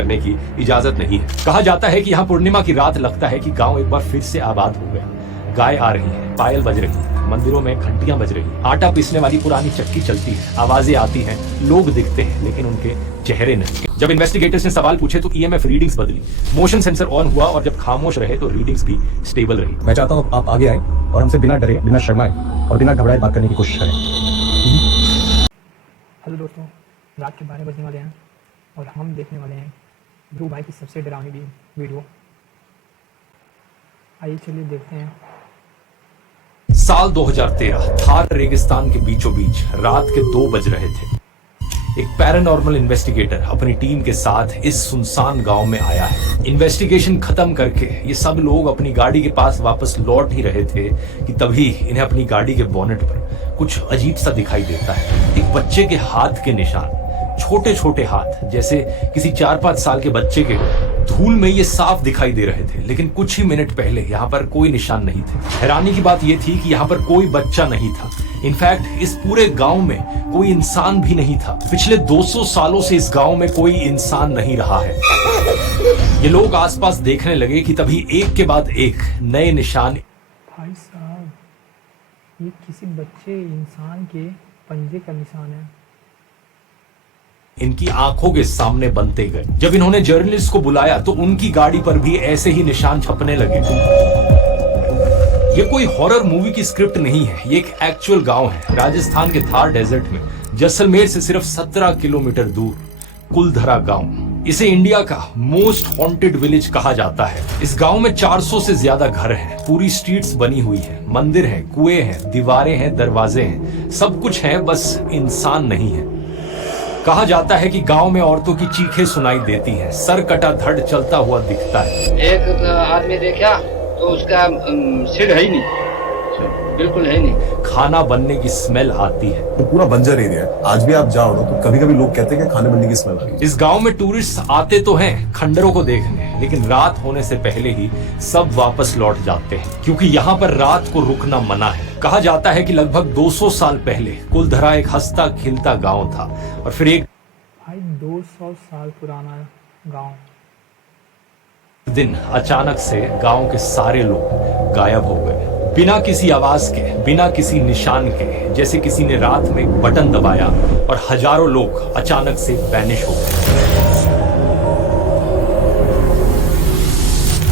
करने की इजाजत नहीं है। कहा जाता है कि यहाँ पूर्णिमा की रात लगता है कि गांव एक बार फिर से आबाद हो गया। गाय आ रही है, पायल बज रही है, मंदिरों में घंटियां बज रही है, आटा पीसने वाली पुरानी चक्की चलती है, आवाजें आती हैं, लोग दिखते हैं लेकिन उनके चेहरे नहीं। जब इन्वेस्टिगेटर्स ने सवाल पूछे तो ईएमएफ रीडिंग्स बदली, मोशन सेंसर ऑन हुआ और जब खामोश रहे तो रीडिंग्स भी स्टेबल रही। मैं चाहता हूँ आप आगे आए और हमसे बिना डरे, बिना शर्माए और बिना घबराए बात करने की कोशिश करें। हेलो दोस्तों, रात के 12 बजने वाले हैं और हम देखने वाले हैं ध्रुव भाई की सबसे डरावनी वीडियो। आइए चलिए देखते हैं। साल 2013 थार रेगिस्तान के बीचों बीच रात के 2 बज रहे थे। एक पैरानॉर्मल इन्वेस्टिगेटर अपनी टीम के साथ इस सुनसान गांव में आया है। इन्वेस्टिगेशन खत्म करके ये सब लोग अपनी गाड़ी के पास वापस लौट ही रहे थे कि तभी इन्हें अपनी गाड़ी के बोनेट पर कुछ अजीब सा दिखाई देता है। एक बच्चे के हाथ के निशान, छोटे छोटे हाथ, जैसे किसी 4-5 साल के बच्चे के। धूल में ये साफ दिखाई दे रहे थे, लेकिन कुछ ही मिनट पहले यहाँ पर कोई निशान नहीं थे। हैरानी की बात यह थी कि यहाँ पर कोई बच्चा नहीं था। इनफैक्ट इस पूरे गांव में कोई इंसान भी नहीं था। पिछले 200 सालों से इस गांव में कोई इंसान नहीं रहा है। ये लोग आसपास देखने लगे कि तभी एक के बाद एक नए निशान। भाई साहब, ये किसी बच्चे इंसान के पंजे का निशान है। इनकी आंखों के सामने बनते गए। जब इन्होंने जर्नलिस्ट को बुलाया तो उनकी गाड़ी पर भी ऐसे ही निशान छपने लगे। ये कोई हॉरर मूवी की स्क्रिप्ट नहीं है, ये एक एक्चुअल गांव है राजस्थान के थार डेजर्ट में, जैसलमेर से सिर्फ 17 किलोमीटर दूर कुलधरा गांव। इसे इंडिया का मोस्ट हॉन्टेड विलेज कहा जाता है। इस गांव में 400 से ज्यादा घर हैं, पूरी स्ट्रीट्स बनी हुई है, मंदिर है, कुएं हैं, दीवारें हैं, दरवाजे हैं, सब कुछ है, बस इंसान नहीं है। कहा जाता है कि गांव में औरतों की चीखें सुनाई देती हैं, सर कटा धड़ चलता हुआ दिखता है। एक आदमी देखा तो उसका सिर है ही नहीं, बिल्कुल है नहीं। खाना बनने की स्मेल आती है। तो पूरा बंजर एरिया है। आज भी आप जाओ ना तो कभी कभी लोग कहते हैं कि खाने बनने की स्मेल आ रही है। इस गांव में टूरिस्ट आते तो हैं खंडरों को देखने, लेकिन रात होने से पहले ही सब वापस लौट जाते हैं, क्योंकि यहाँ पर रात को रुकना मना है। कहा जाता है कि लगभग 200 साल पहले कुलधरा एक हंसता खिलता गांव था और फिर एक भाई 200 साल पुराना गांव। दिन अचानक से गांव के सारे लोग गायब हो गए, बिना किसी आवाज के, बिना किसी निशान के, जैसे किसी ने रात में बटन दबाया और हजारों लोग अचानक से वैनिश हो गए।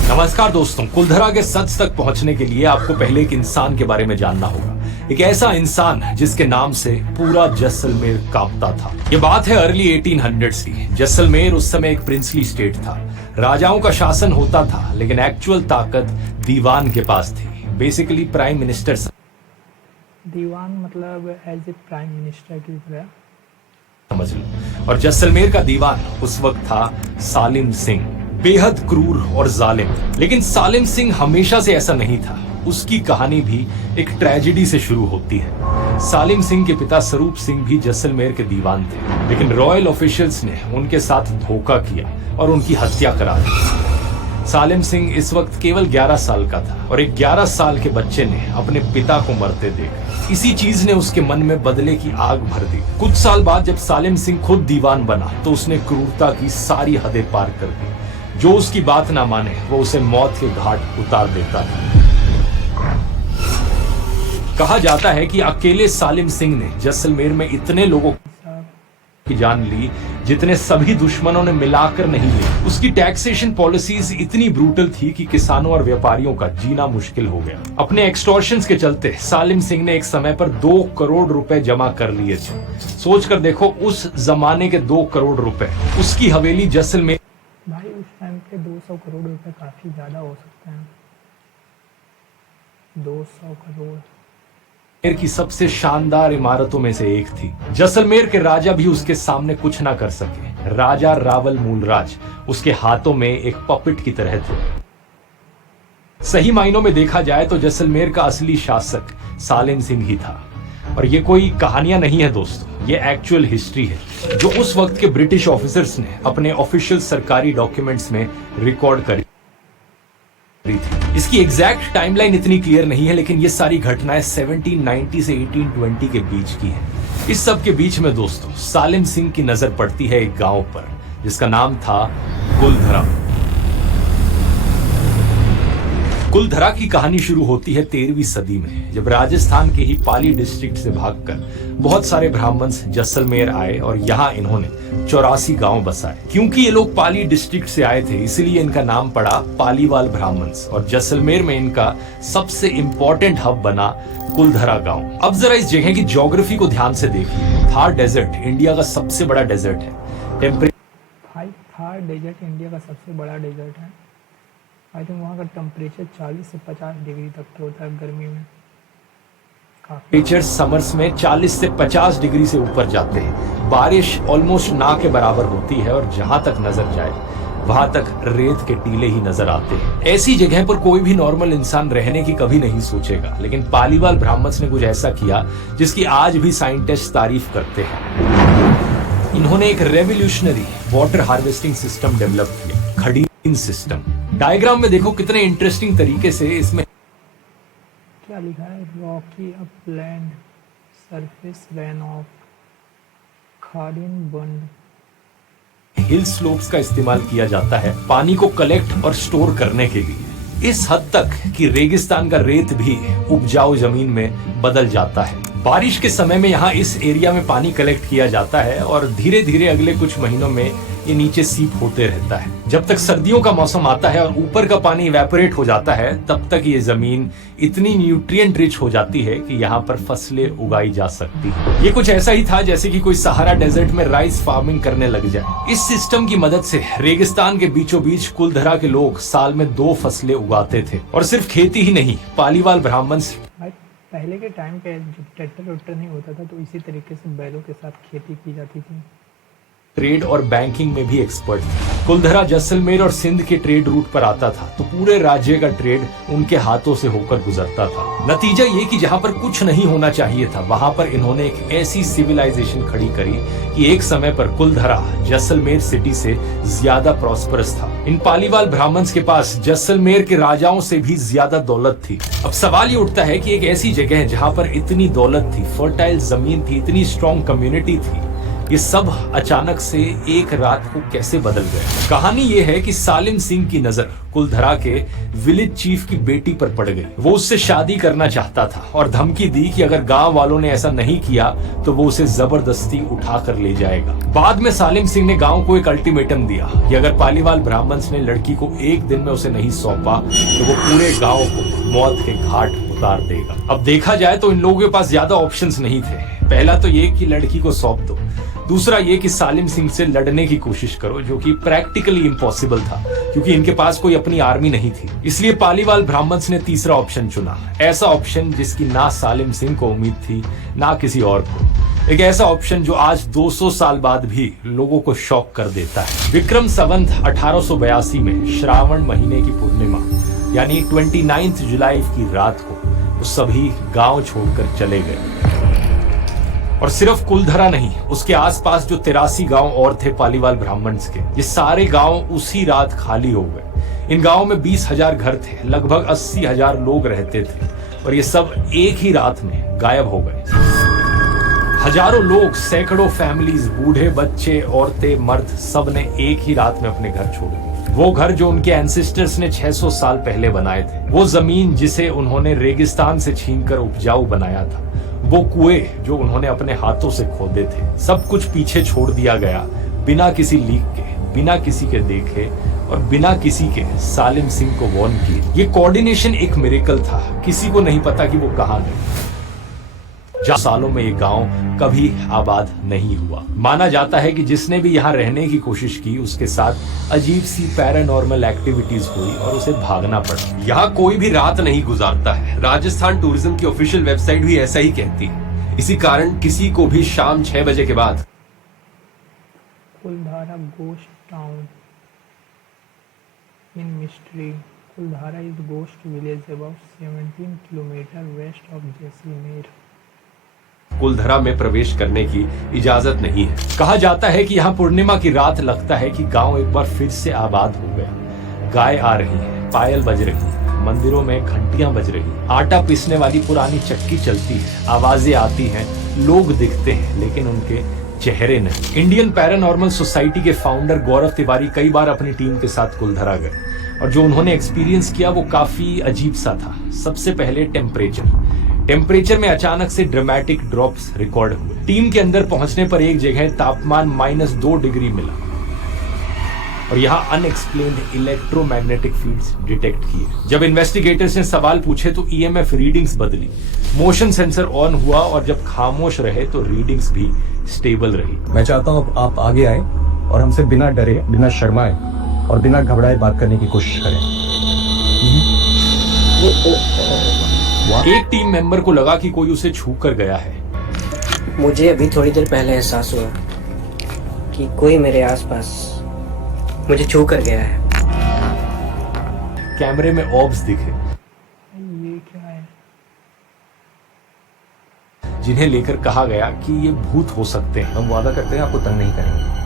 नमस्कार दोस्तों, कुलधरा के सच तक पहुंचने के लिए आपको पहले एक इंसान के बारे में जानना होगा। एक ऐसा इंसान जिसके नाम से पूरा जैसलमेर कांपता था। ये बात है अर्ली 1800s की। जैसलमेर उस समय एक प्रिंसली स्टेट था। राजाओं का शासन होता था, लेकिन एक्चुअल ताकत दीवान के पास थी। Basically prime minister. दीवान मतलब एज ए प्राइम मिनिस्टर की तरह समझ लो। और जैसलमेर का दीवान उस वक्त था सालिम सिंह, बेहद क्रूर और जालिम। लेकिन सालिम सिंह हमेशा से ऐसा नहीं था। उसकी कहानी भी एक ट्रेजेडी से शुरू होती है। सालिम सिंह के पिता स्वरूप सिंह भी जैसलमेर के दीवान थे, लेकिन रॉयल ऑफिशियल्स ने उनके साथ धोखा किया और उनकी हत्या करा दी। सालिम सिंह इस वक्त केवल 11 साल का था और एक 11 साल के बच्चे ने अपने पिता को मरते देखा। इसी चीज ने उसके मन में बदले की आग भर दी। कुछ साल बाद जब सालिम सिंह खुद दीवान बना तो उसने क्रूरता की सारी हदें पार कर दी। जो उसकी बात ना माने वो उसे मौत के घाट उतार देता था। कहा जाता है कि अकेले सालिम सिंह ने जैसलमेर में इतने लोगों की जान ली जितने सभी दुश्मनों ने मिलाकर नहीं ली। उसकी टैक्सेशन पॉलिसीज इतनी ब्रूटल थी कि किसानों और व्यापारियों का जीना मुश्किल हो गया। अपने एक्सटॉर्शंस के चलते सालिम सिंह ने एक समय पर 2 करोड़ रुपए जमा कर लिए थे। सोच कर देखो, उस जमाने के 2 करोड़ रुपए। उसकी हवेली जैसलमेर। भाई उस टाइम पे 200 करोड़ रुपए काफी ज्यादा हो सकते हैं। 200 करोड़ की सबसे शानदार इमारतों में से एक थी। जैसलमेर के राजा भी उसके सामने कुछ ना कर सके। राजा रावल मूलराज उसके हाथों में एक पपेट की तरह थे। सही मायनों में देखा जाए तो जैसलमेर का असली शासक सालिम सिंह ही था। और ये कोई कहानियां नहीं है दोस्तों, ये एक्चुअल हिस्ट्री है जो उस वक्त के ब्रिटिश ऑफिसर्स ने अपने ऑफिशियल सरकारी डॉक्यूमेंट्स में रिकॉर्ड करी थी। इसकी एग्जैक्ट टाइमलाइन इतनी क्लियर नहीं है, लेकिन ये सारी घटनाएं 1790 से 1820 के बीच की हैं। इस सब के बीच में दोस्तों सालिम सिंह की नजर पड़ती है एक गांव पर जिसका नाम था कुलधरा। कुलधरा की कहानी शुरू होती है 13वीं सदी में, जब राजस्थान के ही पाली डिस्ट्रिक्ट से भागकर बहुत सारे ब्राह्मण जैसलमेर आए और यहाँ इन्होंने 84 गांव बसाए। क्योंकि ये लोग पाली डिस्ट्रिक्ट से आए थे, इसलिए इनका नाम पड़ा पालीवाल ब्राह्मण्स, और जैसलमेर में इनका सबसे इंपॉर्टेंट हब बना कुलधरा गांव। अब जरा इस जगह की ज्योग्राफी को ध्यान से देखिए। थार डेजर्ट इंडिया का सबसे बड़ा डेजर्ट है। थार डेजर्ट इंडिया का सबसे बड़ा डेजर्ट है। आई थिंक वहाँ का टेम्परेचर 40 से 50 डिग्री तक होता है गर्मी में। टेम्परेचर समर्स में 40 से 50 डिग्री से ऊपर जाते हैं। बारिश ऑलमोस्ट ना के बराबर होती है और जहां तक नजर जाए वहां तक रेत के टीले ही नजर आते हैं। ऐसी जगह पर कोई भी नॉर्मल इंसान रहने की कभी नहीं सोचेगा, लेकिन पालीवाल ब्राह्मण्स ने कुछ ऐसा किया जिसकी आज भी साइंटिस्ट तारीफ करते हैं। इन्होंने एक revolutionary water harvesting system develop किया, खड़ीन सिस्टम। डायग्राम में देखो कितने इंटरेस्टिंग तरीके से इसमें क्या लिखा है, rocky upland surface run off khadin बंद। हिल स्लोप्स का इस्तेमाल किया जाता है पानी को कलेक्ट और स्टोर करने के लिए, इस हद तक कि रेगिस्तान का रेत भी उपजाऊ जमीन में बदल जाता है। बारिश के समय में यहाँ इस एरिया में पानी कलेक्ट किया जाता है और धीरे धीरे अगले कुछ महीनों में ये नीचे सीप होते रहता है। जब तक सर्दियों का मौसम आता है और ऊपर का पानी इवेपोरेट हो जाता है, तब तक ये जमीन इतनी न्यूट्रिएंट रिच हो जाती है कि यहाँ पर फसलें उगाई जा सकती है। ये कुछ ऐसा ही था जैसे कि कोई सहारा डेजर्ट में राइस फार्मिंग करने लग जाए। इस सिस्टम की मदद से रेगिस्तान के बीचों बीच कुलधरा के लोग साल में 2 फसलें उगाते थे। और सिर्फ खेती ही नहीं, पालीवाल ब्राह्मण पहले के टाइम पे जब ट्रैक्टर नहीं होता था तो इसी तरीके से बैलों के साथ खेती की जाती थी। ट्रेड और बैंकिंग में भी एक्सपर्ट थे। कुलधरा जैसलमेर और सिंध के ट्रेड रूट पर आता था, तो पूरे राज्य का ट्रेड उनके हाथों से होकर गुजरता था। नतीजा ये कि जहाँ पर कुछ नहीं होना चाहिए था, वहाँ पर इन्होंने एक ऐसी सिविलाइजेशन खड़ी करी कि एक समय पर कुलधरा जैसलमेर सिटी से ज्यादा प्रॉस्परस था। इन पालीवाल ब्राह्मण्स के पास जैसलमेर के राजाओं से भी ज्यादा दौलत थी। अब सवाल ये उठता है कि एक ऐसी जगह जहाँ पर इतनी दौलत थी, फर्टाइल जमीन थी, इतनी स्ट्रॉन्ग कम्युनिटी थी, ये सब अचानक से एक रात को कैसे बदल गए। कहानी ये है कि सालिम सिंह की नजर कुलधरा के विलेज चीफ की बेटी पर पड़ गई। वो उससे शादी करना चाहता था और धमकी दी कि अगर गांव वालों ने ऐसा नहीं किया तो वो उसे जबरदस्ती उठा कर ले जाएगा। बाद में सालिम सिंह ने गांव को एक अल्टीमेटम दिया कि अगर पालीवाल ब्राह्मण्स ने लड़की को एक दिन में उसे नहीं सौंपा तो वो पूरे गाँव को मौत के घाट उतार देगा। अब देखा जाए तो इन लोगों के पास ज्यादा ऑप्शंस नहीं थे। पहला तो ये कि लड़की को सौंप दो, दूसरा ये कि सालिम सिंह से लड़ने की कोशिश करो, जो कि प्रैक्टिकली इम्पॉसिबल था क्योंकि इनके पास कोई अपनी आर्मी नहीं थी। इसलिए पालीवाल ब्राह्मण्स ने तीसरा ऑप्शन चुना, ऐसा ऑप्शन जिसकी ना सालिम सिंह को उम्मीद थी ना किसी और को। एक ऐसा ऑप्शन जो आज 200 साल बाद भी लोगों को शॉक कर देता है। विक्रम संवत 1882 में श्रावण महीने की पूर्णिमा यानी 29 जुलाई की रात को वो सभी गांव छोड़कर चले गए। और सिर्फ कुलधरा नहीं, उसके आसपास जो 83 गांव और थे पालीवाल ब्राह्मण्स के, ये सारे गांव उसी रात खाली हो गए। इन गांव में 20,000 घर थे, लगभग 80,000 लोग रहते थे और ये सब एक ही रात में गायब हो गए। हजारों लोग, सैकड़ों फैमिलीज, बूढ़े, बच्चे, औरतें, मर्द, सब ने एक ही रात में अपने घर छोड़ दिए। वो घर जो उनके एंसेस्टर्स ने 600 साल पहले बनाए थे, वो जमीन जिसे उन्होंने रेगिस्तान से छीनकर उपजाऊ बनाया था, वो कुएं जो उन्होंने अपने हाथों से खोदे थे, सब कुछ पीछे छोड़ दिया गया बिना किसी लीक के, बिना किसी के देखे और बिना किसी के सालिम सिंह को वार्न किए। ये कोऑर्डिनेशन एक मिरेकल था, किसी को नहीं पता कि वो कहाँ गए। सालों में ये गांव कभी आबाद नहीं हुआ। माना जाता है कि जिसने भी यहाँ रहने की कोशिश की उसके साथ अजीब सी पैरानॉर्मल एक्टिविटीज हुई और उसे भागना पड़ा। यहाँ कोई भी रात नहीं गुजारता है। राजस्थान टूरिज्म की ऑफिशियल वेबसाइट भी ऐसा ही कहती है। इसी कारण किसी को भी शाम 6 बजे के बाद Kuldhara ghost town in mystery. Kuldhara is ghost village about 17 kilometre west of Jaisalmer. Kuldhara में प्रवेश करने की इजाजत नहीं है। कहा जाता है कि यहाँ पूर्णिमा की रात लगता है कि गांव एक बार फिर से आबाद हो गया। गाय आ रही है, पायल बज रही है, मंदिरों में घंटियां बज रही, आटा पीसने वाली पुरानी चक्की चलती है, आवाजें आती हैं, लोग दिखते हैं, लेकिन उनके चेहरे नहीं। इंडियन पैरानॉर्मल सोसाइटी के फाउंडर गौरव तिवारी कई बार अपनी टीम के साथ कुलधरा गए और जो उन्होंने एक्सपीरियंस किया वो काफी अजीब सा था। सबसे पहले टेम्परेचर में अचानक से ड्रामेटिक ड्रॉप्स रिकॉर्ड हुए। टीम के अंदर पहुंचने पर एक जगह तापमान -2 डिग्री मिला और यहाँ अनएक्सप्लेन्ड इलेक्ट्रोमैग्नेटिक फील्ड्स डिटेक्ट किए। जब इन्वेस्टिगेटर्स ने सवाल पूछे तो ईएमएफ रीडिंग्स बदली, मोशन सेंसर ऑन हुआ और जब खामोश रहे तो रीडिंग्स भी स्टेबल रही। मैं चाहता हूँ आप आगे आए और हमसे बिना डरे, बिना शर्माए और बिना घबराए बात करने की कोशिश करें। एक टीम मेंबर को लगा कि कोई उसे छू कर गया है। मुझे अभी थोड़ी देर पहले एहसास हुआ कि कोई मेरे आसपास मुझे छू कर गया है। कैमरे में ऑब्स दिखे ये क्या है? जिन्हें लेकर कहा गया कि ये भूत हो सकते हैं। हम वादा करते हैं आपको तंग नहीं करेंगे।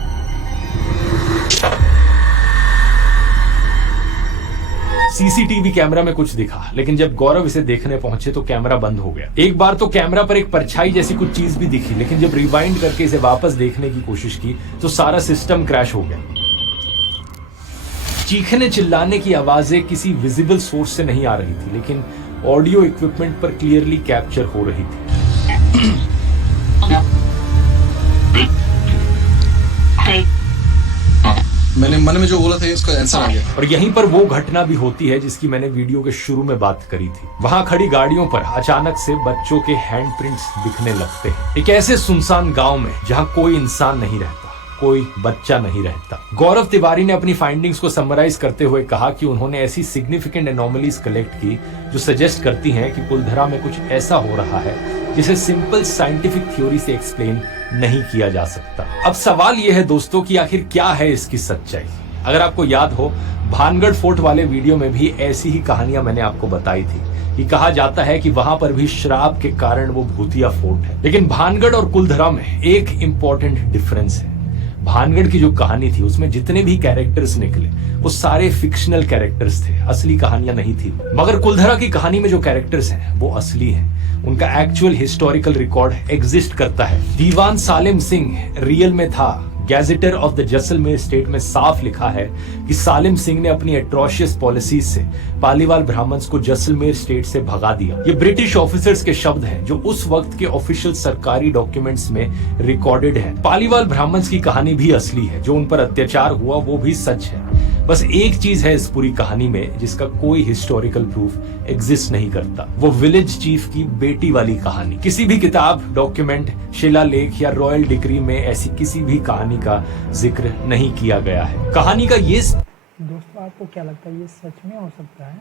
सीसीटीवी कैमरा में कुछ दिखा, लेकिन जब गौरव इसे देखने पहुंचे तो कैमरा बंद हो गया। एक बार तो कैमरा पर एक परछाई जैसी कुछ चीज भी दिखी, लेकिन जब रिवाइंड करके इसे वापस देखने की कोशिश की तो सारा सिस्टम क्रैश हो गया। चीखने चिल्लाने की आवाजें किसी विजिबल सोर्स से नहीं आ रही थी, लेकिन ऑडियो इक्विपमेंट पर क्लियरली कैप्चर हो रही थी। मैंने मन में जो बोला था इसका आंसर आ गया। और यहीं पर वो घटना भी होती है जिसकी मैंने वीडियो के शुरू में बात करी थी। वहां खड़ी गाड़ियों पर अचानक से बच्चों के हैंडप्रिंट्स दिखने लगते हैं, एक ऐसे सुनसान गांव में जहां कोई इंसान नहीं रहता, कोई बच्चा नहीं रहता। गौरव तिवारी ने अपनी फाइंडिंग्स को समराइज करते हुए कहा कि उन्होंने ऐसी सिग्निफिकेंट एनोमलीज कलेक्ट की जो सजेस्ट करती हैं कि कुलधरा में कुछ ऐसा हो रहा है जिसे सिंपल साइंटिफिक थ्योरी से एक्सप्लेन नहीं किया जा सकता। अब सवाल यह है दोस्तों कि आखिर क्या है इसकी सच्चाई। अगर आपको याद हो, भानगढ़ फोर्ट वाले वीडियो में भी ऐसी ही कहानियां मैंने आपको बताई थी कि कहा जाता है कि वहां पर भी श्राप के कारण वो भूतिया फोर्ट है। लेकिन भानगढ़ और कुलधरा में एक इंपॉर्टेंट डिफरेंस है। भानगढ़ की जो कहानी थी उसमें जितने भी कैरेक्टर्स निकले वो सारे फिक्शनल कैरेक्टर्स थे, असली कहानियां नहीं थी। मगर कुलधरा की कहानी में जो कैरेक्टर्स हैं वो असली हैं, उनका एक्चुअल हिस्टोरिकल रिकॉर्ड एग्जिस्ट करता है। दीवान सालिम सिंह रियल में था। गैजेटर ऑफ द जैसलमेर स्टेट में साफ लिखा है कि सालिम सिंह ने अपनी एट्रोशियस पॉलिसीज से पालीवाल ब्राह्मण्स को जैसलमेर स्टेट से भगा दिया। ये ब्रिटिश ऑफिसर्स के शब्द हैं जो उस वक्त के ऑफिशियल सरकारी डॉक्यूमेंट्स में रिकॉर्डेड है। पालीवाल ब्राह्मण्स की कहानी भी असली है, जो उन पर अत्याचार हुआ वो भी सच है। बस एक चीज है इस पूरी कहानी में जिसका कोई हिस्टोरिकल प्रूफ एग्जिस्ट नहीं करता, वो विलेज चीफ की बेटी वाली कहानी। किसी भी किताब, डॉक्यूमेंट, शिलालेख या रॉयल डिक्री में ऐसी किसी भी कहानी का जिक्र नहीं किया गया है। कहानी का ये दोस्तों आपको क्या लगता है ये सच में हो सकता है?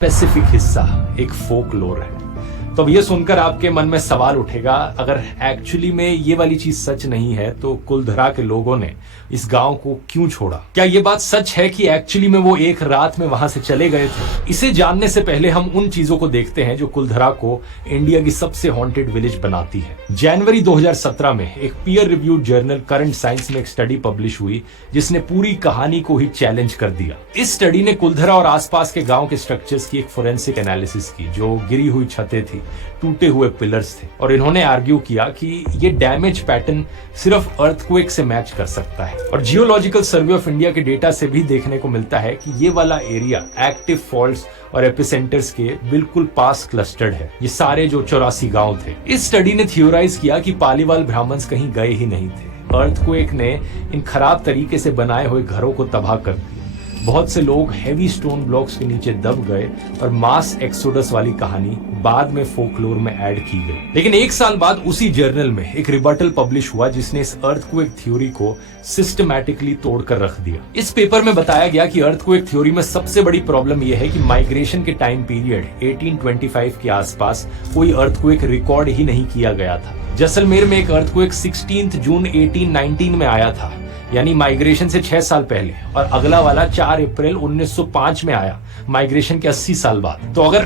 स्पेसिफिक हिस्सा एक फोकलोर है। तो अब ये सुनकर आपके मन में सवाल उठेगा, अगर एक्चुअली में ये वाली चीज सच नहीं है तो कुलधरा के लोगों ने इस गांव को क्यों छोड़ा? क्या ये बात सच है कि एक्चुअली में वो एक रात में वहां से चले गए थे? इसे जानने से पहले हम उन चीजों को देखते हैं जो कुलधरा को इंडिया की सबसे हॉन्टेड विलेज बनाती है। जनवरी 2017 में एक peer reviewed journal current science में एक स्टडी पब्लिश हुई जिसने पूरी कहानी को ही चैलेंज कर दिया। इस स्टडी ने कुलधरा और आसपास के गांव के स्ट्रक्चर्स की एक फोरेंसिक एनालिसिस की, जो गिरी हुई छतें थी, टूटे हुए पिलर्स थे, और इन्होंने आर्ग्यू किया कि ये डैमेज पैटर्न सिर्फ अर्थक्वेक से मैच कर सकता है। और जियोलॉजिकल सर्वे ऑफ इंडिया के डेटा से भी देखने को मिलता है कि ये वाला एरिया एक्टिव फॉल्ट्स और एपिसेंटर्स के बिल्कुल पास क्लस्टर्ड है। ये सारे जो 84 गांव थे। इस स्टडी ने थियोराइज किया कि पालीवाल ब्राह्मण्स कहीं गए ही नहीं थे। अर्थक्वेक ने इन खराब तरीके से बनाए हुए घरों को तबाह कर दिया। बहुत से लोग हेवी स्टोन ब्लॉक्स के नीचे दब गए और मास एक्सोडस वाली कहानी बाद में फोकलोर में ऐड की गई। लेकिन एक साल बाद उसी जर्नल में एक रिबटल पब्लिश हुआ जिसने इस अर्थक्वेक थ्योरी को सिस्टमैटिकली तोड़कर रख दिया। इस पेपर में बताया गया कि अर्थक्वेक थ्योरी में सबसे बड़ी प्रॉब्लम यह है कि माइग्रेशन के टाइम पीरियड 1825 के आसपास कोई अर्थक्वेक रिकॉर्ड ही नहीं किया गया था। जैसलमेर में एक अर्थक्वेक 16 जून 1819 में आया था, यानी माइग्रेशन से 6 साल पहले, और अगला वाला 4 अप्रैल 1905 में आया, माइग्रेशन के 80 साल बाद। तो अगर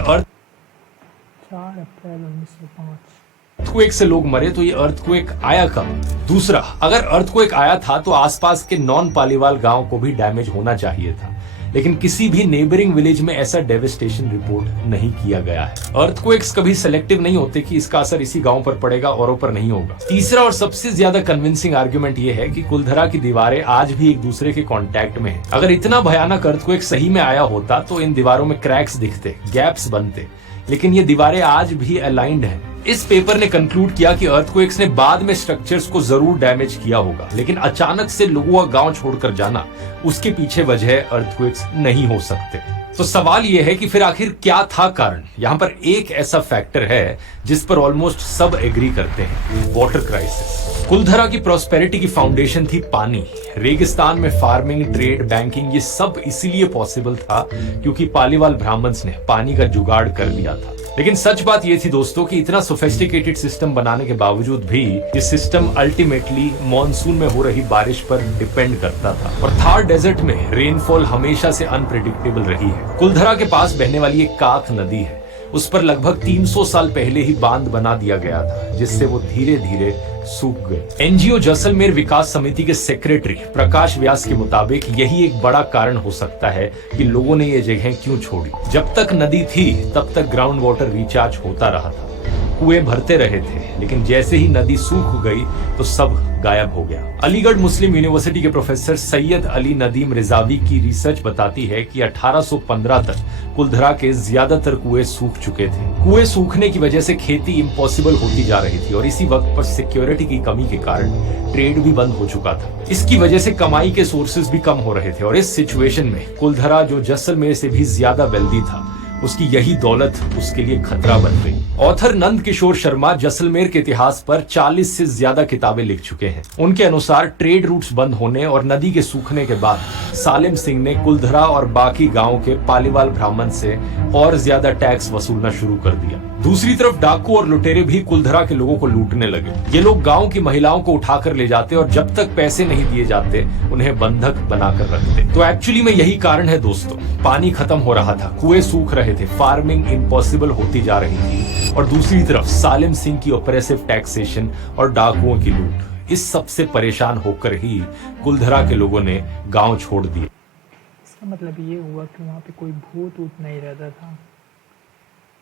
4 अप्रैल 1905 अर्थक्वेक से लोग मरे, तो ये अर्थक्वेक आया कब? दूसरा, अगर अर्थक्वेक आया था तो आसपास के नॉन पालीवाल गांव को भी डैमेज होना चाहिए था, लेकिन किसी भी नेबरिंग विलेज में ऐसा डेविस्टेशन रिपोर्ट नहीं किया गया है। अर्थक्वेक्स कभी सेलेक्टिव नहीं होते कि इसका असर इसी गांव पर पड़ेगा, औरों पर नहीं होगा। तीसरा और सबसे ज्यादा कन्विंसिंग आर्गुमेंट ये है कि कुलधरा की दीवारें आज भी एक दूसरे के कांटेक्ट में हैं। अगर इतना भयानक अर्थक्वेक सही में आया होता तो इन दीवारों में क्रैक्स दिखते, गैप्स बनते, लेकिन ये दीवारें आज भी अलाइंड हैं। इस पेपर ने कंक्लूड किया कि अर्थक्वेक्स ने बाद में स्ट्रक्चर्स को जरूर डैमेज किया होगा, लेकिन अचानक से लोगों का गांव छोड़कर जाना, उसके पीछे वजह अर्थक्वेक्स नहीं हो सकते। तो सवाल यह है कि फिर आखिर क्या था कारण? यहाँ पर एक ऐसा फैक्टर है जिस पर ऑलमोस्ट सब एग्री करते हैं, वाटर क्राइसिस। कुलधरा की प्रॉस्पेरिटी की फाउंडेशन थी पानी। रेगिस्तान में फार्मिंग, ट्रेड, बैंकिंग, ये सब इसीलिए पॉसिबल था क्योंकि पालीवाल ब्राह्मण्स ने पानी का जुगाड़ कर लिया था। लेकिन सच बात ये थी दोस्तों कि इतना सोफिस्टिकेटेड सिस्टम बनाने के बावजूद भी ये सिस्टम अल्टीमेटली मॉनसून में हो रही बारिश पर डिपेंड करता था, और थार डेजर्ट में रेनफॉल हमेशा से अनप्रेडिक्टेबल रही है। कुलधरा के पास बहने वाली एक काक नदी है, उस पर लगभग 300 साल पहले ही बांध बना दिया गया था, जिससे वो धीरे धीरे सूख गए। एनजीओ जैसलमेर विकास समिति के सेक्रेटरी प्रकाश व्यास के मुताबिक यही एक बड़ा कारण हो सकता है कि लोगों ने ये जगह क्यों छोड़ी। जब तक नदी थी तब तक ग्राउंड वाटर रिचार्ज होता रहा था, कुएं भरते रहे थे, लेकिन जैसे ही नदी सूख गई तो सब गायब हो गया। अलीगढ़ मुस्लिम यूनिवर्सिटी के प्रोफेसर सैयद अली नदीम रिजावी की रिसर्च बताती है कि 1815 तक कुलधरा के ज्यादातर कुएं सूख चुके थे। कुएं सूखने की वजह से खेती इम्पॉसिबल होती जा रही थी, और इसी वक्त पर सिक्योरिटी की कमी के कारण ट्रेड भी बंद हो चुका था। इसकी वजह से कमाई के सोर्सेज भी कम हो रहे थे, और इस सिचुएशन में कुलधरा, जो जैसलमेर से भी ज्यादा वेल्दी था, उसकी यही दौलत उसके लिए खतरा बन गई। ऑथर नंद किशोर शर्मा जैसलमेर के इतिहास पर 40 से ज्यादा किताबें लिख चुके हैं। उनके अनुसार ट्रेड रूट्स बंद होने और नदी के सूखने के बाद सालिम सिंह ने कुलधरा और बाकी गांव के पालीवाल ब्राह्मण से और ज्यादा टैक्स वसूलना शुरू कर दिया। दूसरी तरफ डाकू और लुटेरे भी कुलधरा के लोगों को लूटने लगे। ये लोग गांव की महिलाओं को उठाकर ले जाते और जब तक पैसे नहीं दिए जाते उन्हें बंधक बनाकर रखते। तो एक्चुअली में यही कारण है दोस्तों, पानी खत्म हो रहा था, कुएं सूख रहे थे, फार्मिंग इम्पॉसिबल होती जा रही थी, और दूसरी तरफ सालिम सिंह की ऑपरेसिव टैक्सेशन और डाकुओं की लूट। इस सब से परेशान होकर ही कुलधरा के लोगों ने गांव छोड़ दिए। इसका मतलब ये हुआ कि वहाँ पे कोई भूत ऊत नहीं रहता था,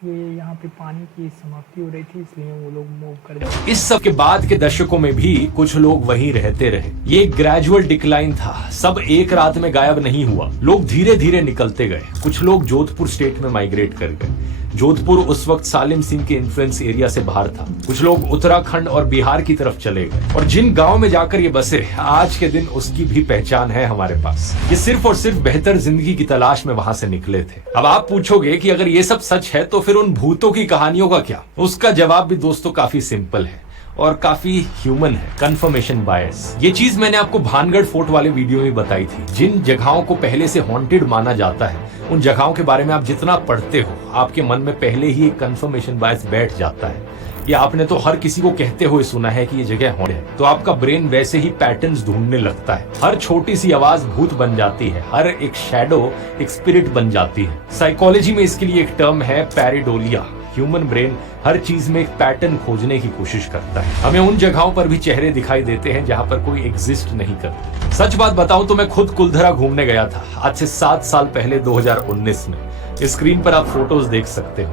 ये यहाँ पे पानी की समाप्ति हो रही थी, इसलिए वो लोग मूव कर गए। इस सब के बाद के दशकों में भी कुछ लोग वहीं रहते रहे। ये एक ग्रेजुअल डिक्लाइन था, सब एक रात में गायब नहीं हुआ, लोग धीरे धीरे निकलते गए। कुछ लोग जोधपुर स्टेट में माइग्रेट कर गए। जोधपुर उस वक्त सालिम सिंह के इन्फ्लुएंस एरिया से बाहर था। कुछ लोग उत्तराखंड और बिहार की तरफ चले गए, और जिन गांव में जाकर ये बसे, आज के दिन उसकी भी पहचान है हमारे पास। ये सिर्फ और सिर्फ बेहतर जिंदगी की तलाश में वहां से निकले थे। अब आप पूछोगे कि अगर ये सब सच है तो फिर उन भूतों की कहानियों का क्या? उसका जवाब भी दोस्तों काफी सिंपल है और काफी ह्यूमन है, कंफर्मेशन बायस। ये चीज मैंने आपको भानगढ़ फोर्ट वाले वीडियो में बताई थी। जिन जगहों को पहले से हॉन्टेड माना जाता है, उन जगहों के बारे में आप जितना पढ़ते हो, आपके मन में पहले ही एक कंफर्मेशन बायस बैठ जाता है। या आपने तो हर किसी को कहते हुए सुना है कि ये जगह हॉन्टेड है, तो आपका ब्रेन वैसे ही पैटर्न्स ढूंढने लगता है। हर छोटी सी आवाज भूत बन जाती है, हर एक शैडो एक स्पिरिट बन जाती है। साइकोलॉजी में इसके लिए एक टर्म है पैरेडोलिया। ह्यूमन ब्रेन हर चीज में एक पैटर्न खोजने की कोशिश करता है। हमें उन जगहों पर भी चेहरे दिखाई देते हैं जहां पर कोई एग्जिस्ट नहीं करता। सच बात बताऊं तो मैं खुद कुलधरा घूमने गया था आज से 7 साल पहले 2019 में। स्क्रीन पर आप फोटोज देख सकते हो।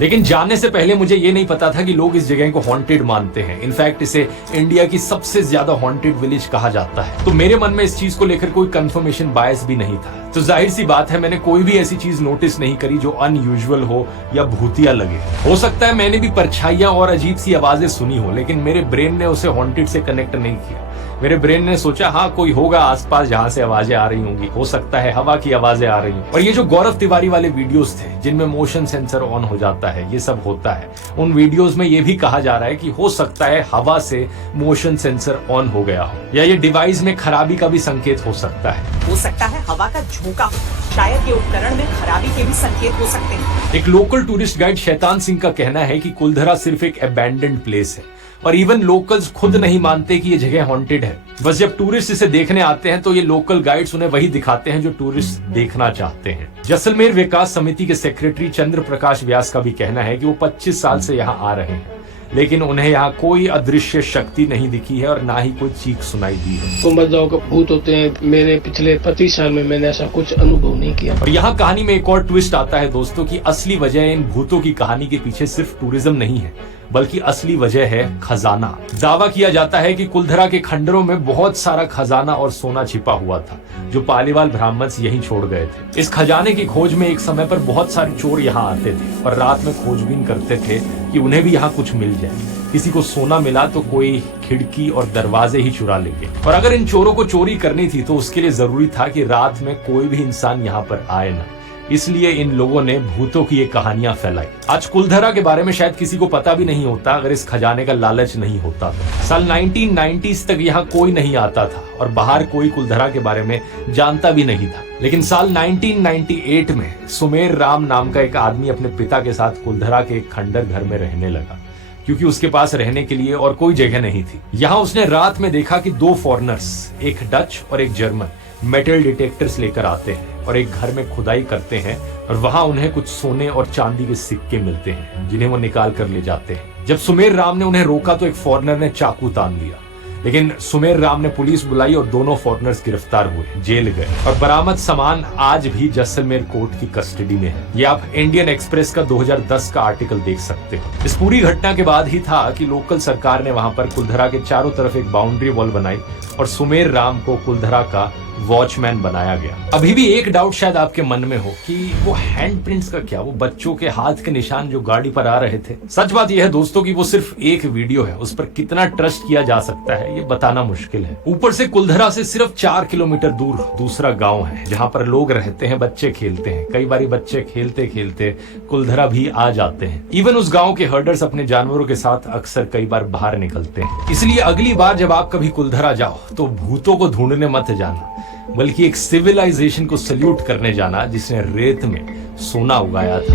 लेकिन जाने से पहले मुझे ये नहीं पता था कि लोग इस जगह को हॉन्टेड मानते हैं। इनफैक्ट इसे इंडिया की सबसे ज्यादा हॉन्टेड विलेज कहा जाता है। तो मेरे मन में इस चीज को लेकर कोई कंफर्मेशन बायस भी नहीं था। तो जाहिर सी बात है, मैंने कोई भी ऐसी चीज नोटिस नहीं करी जो अनयूजुअल हो या भूतिया लगे। हो सकता है मैंने भी परछाइयां और अजीब सी आवाजें सुनी हो, लेकिन मेरे ब्रेन ने उसे हॉन्टेड से कनेक्ट नहीं किया। मेरे ब्रेन ने सोचा हाँ कोई होगा आसपास जहां से आवाजें आ रही होंगी, हो सकता है हवा की आवाजें आ रही हों। और ये जो गौरव तिवारी वाले वीडियोस थे जिनमें मोशन सेंसर ऑन हो जाता है, ये सब होता है। उन वीडियोस में ये भी कहा जा रहा है कि हो सकता है हवा से मोशन सेंसर ऑन हो गया हो, या ये डिवाइस में खराबी का भी संकेत हो सकता है। हो सकता है हवा का झोंका हो, शायद ये उपकरण में खराबी के भी संकेत हो सकते हैं। एक local tourist guide Shaitan Singh का कहना है कि कुलधरा सिर्फ एक अबैंडन्ड प्लेस है, और इवन लोकल्स खुद नहीं मानते कि ये जगह हॉन्टेड है। बस जब टूरिस्ट इसे देखने आते हैं तो ये लोकल गाइड्स उन्हें वही दिखाते हैं जो टूरिस्ट देखना चाहते हैं। जैसलमेर विकास समिति के सेक्रेटरी चंद्र प्रकाश व्यास का भी कहना है कि वो 25 साल से यहाँ आ रहे हैं, लेकिन उन्हें यहाँ कोई अदृश्य शक्ति नहीं दिखी है और ना ही कोई चीख सुनाई दी है। कुंभलगांव का भूत होते हैं। मेरे पिछले 25 साल में मैंने ऐसा कुछ अनुभव नहीं किया। और यहाँ कहानी में एक और ट्विस्ट आता है दोस्तों की असली वजह इन भूतों की कहानी के पीछे सिर्फ टूरिज्म नहीं है, बल्कि असली वजह है खजाना। दावा किया जाता है कि कुलधरा के खंडरों में बहुत सारा खजाना और सोना छिपा हुआ था, जो पालीवाल ब्राह्मण यहीं छोड़ गए थे। इस खजाने की खोज में एक समय पर बहुत सारे चोर यहाँ आते थे और रात में खोजबीन करते थे कि उन्हें भी यहाँ कुछ मिल जाए। किसी को सोना मिला तो कोई खिड़की और दरवाजे ही चुरा लेंगे। और अगर इन चोरों को चोरी करनी थी तो उसके लिए जरूरी था कि रात में कोई भी इंसान यहाँ पर आए ना। इसलिए इन लोगों ने भूतों की ये कहानियां फैलाई। आज कुलधरा के बारे में शायद किसी को पता भी नहीं होता अगर इस खजाने का लालच नहीं होता तो। साल 1990s तक यहाँ कोई नहीं आता था और बाहर कोई कुलधरा के बारे में जानता भी नहीं था। लेकिन साल 1998 में सुमेर राम नाम का एक आदमी अपने पिता के साथ कुलधरा के एक खंडर घर में रहने लगा, क्योंकि उसके पास रहने के लिए और कोई जगह नहीं थी। यहाँ उसने रात में देखा कि 2 फॉरेनर्स, एक डच और एक जर्मन, मेटल डिटेक्टर्स लेकर आते हैं और एक घर में खुदाई करते हैं और वहां उन्हें कुछ सोने और चांदी के सिक्के मिलते हैं, जिन्हें वो निकाल कर ले जाते हैं। जब सुमेर राम ने उन्हें रोका तो एक फॉरेनर ने चाकू तान दिया, लेकिन सुमेर राम ने पुलिस बुलाई और दोनों फॉरेनर्स गिरफ्तार हुए, जेल गए और बरामद सामान आज भी जैसलमेर कोर्ट की कस्टडी में है। ये आप इंडियन एक्सप्रेस का 2010 का आर्टिकल देख सकते हो। इस पूरी घटना के बाद ही था कि लोकल सरकार ने वहां पर कुलधरा के चारों तरफ एक बाउंड्री वॉल बनाई और सुमेर राम को कुलधरा का वॉचमैन बनाया गया। अभी भी एक डाउट शायद आपके मन में हो कि वो हैंडप्रिंट्स का क्या, वो बच्चों के हाथ के निशान जो गाड़ी पर आ रहे थे। सच बात यह है दोस्तों कि वो सिर्फ एक वीडियो है, उस पर कितना ट्रस्ट किया जा सकता है ये बताना मुश्किल है। ऊपर से कुलधरा से सिर्फ 4 किलोमीटर दूर दूसरा गांव है जहां पर लोग रहते हैं, बच्चे खेलते हैं। कई बार बच्चे खेलते खेलते कुलधरा भी आ जाते हैं। इवन उस गांव के हर्डर्स अपने जानवरों के साथ अक्सर कई बार बाहर निकलते हैं। इसलिए अगली बार जब आप कभी कुलधरा जाओ तो भूतों को ढूंढने मत जाना, बल्कि एक सिविलाइजेशन को सल्यूट करने जाना जिसने रेत में सोना उगाया था।